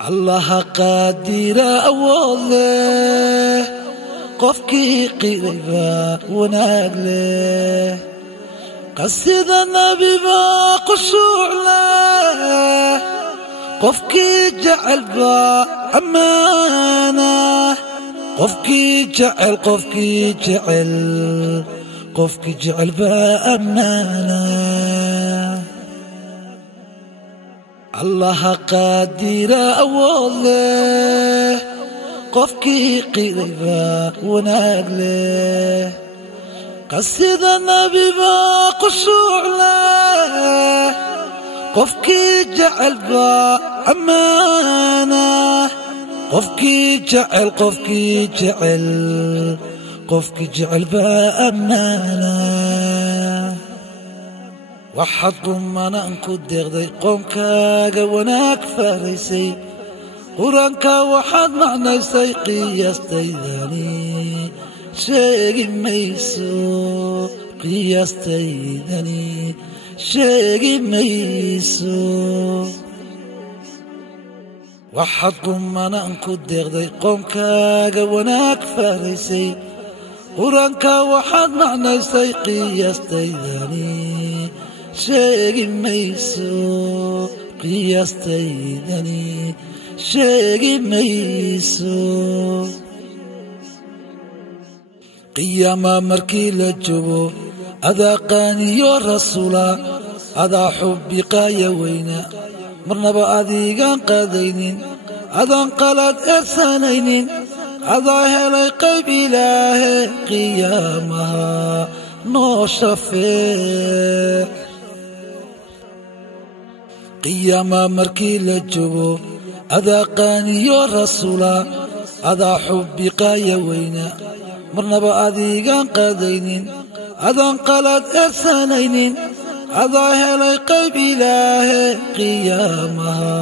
الله قادر أوله قفكي قريبا وناقله قصيد النبي ما قشوع له قفكي جعل با أمانة قفكي جعل با أمانة الله قادر أوله قفكي قريبا وناقله قصيد النبي ما قشوع له قفكي جعل با أمانة قفكي جعل با أمانة waxaad qumanaan ku deeqday qoomkaaga wanaag faraysay quraanka waxaad macnaysay qiyaastaydani sheegi mayso waxaad qumanaan ku deeqday qoomkaaga wanaag faraysay quraanka waxaad macnaysay qiyaastaydani sheegi mayso qiyaama markii la joogo adaa qaaniyo rasuula adaa xubbi qaaya weyna marnaba adigaan qaadaynin adaan qalaad eersanaynin adaa helay qayb ilaahe qiyaamaha noo shafeec qiyaama markii la joogo adaa qaaniyo rasuula adaa xubbi qaaya weyna marnaba adigaan qaadaynin adaan qalaad eersanaynin adaa helay qayb ilaahe qiyaamaha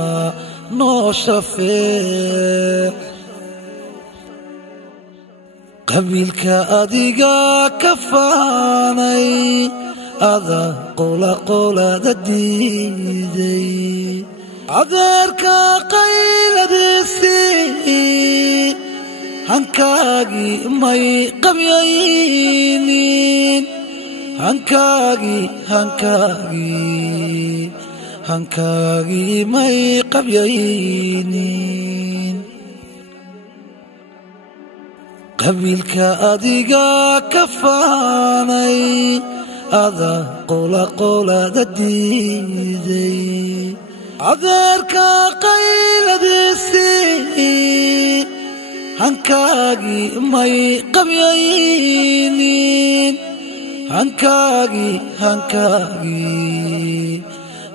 noo shafeec qabiilka adigaa ka faanay adaa qolada diiday adeerka qayladiisii hankaagii may qabyaynin hankaagii may qabyaynin qabiilka adigaa ka faanay adaa qolada diiday adeerka qayladiisii hankaagii may qabyaynin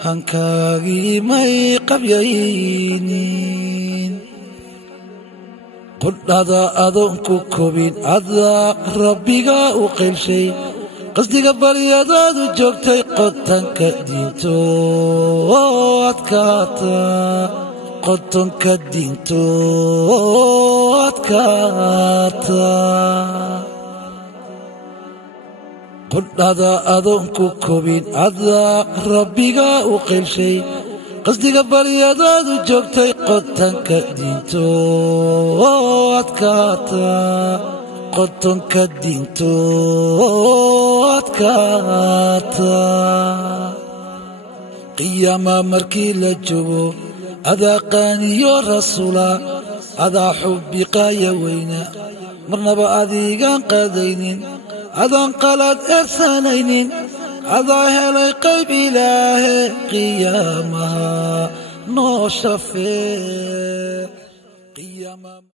hankaagii may qabyaynin qudhada adoonku kobin adaa rabbiga u qaylshay qasdiga baryadaadu joogtay qotanka diinto adkaata qudhada adoonku kobin adaa rabbiga u qaylshay qasdiga baryadaadu joogtay qotanka diinto adkaata qiyaama markii la joogo adaa qaaniyo rasuula adaa xubbi qaaya weyna marnaba adigaan qaadaynin adaan qalaad eersanaynin adaa helay qayb ilaahe qiyaamaha noo shafeec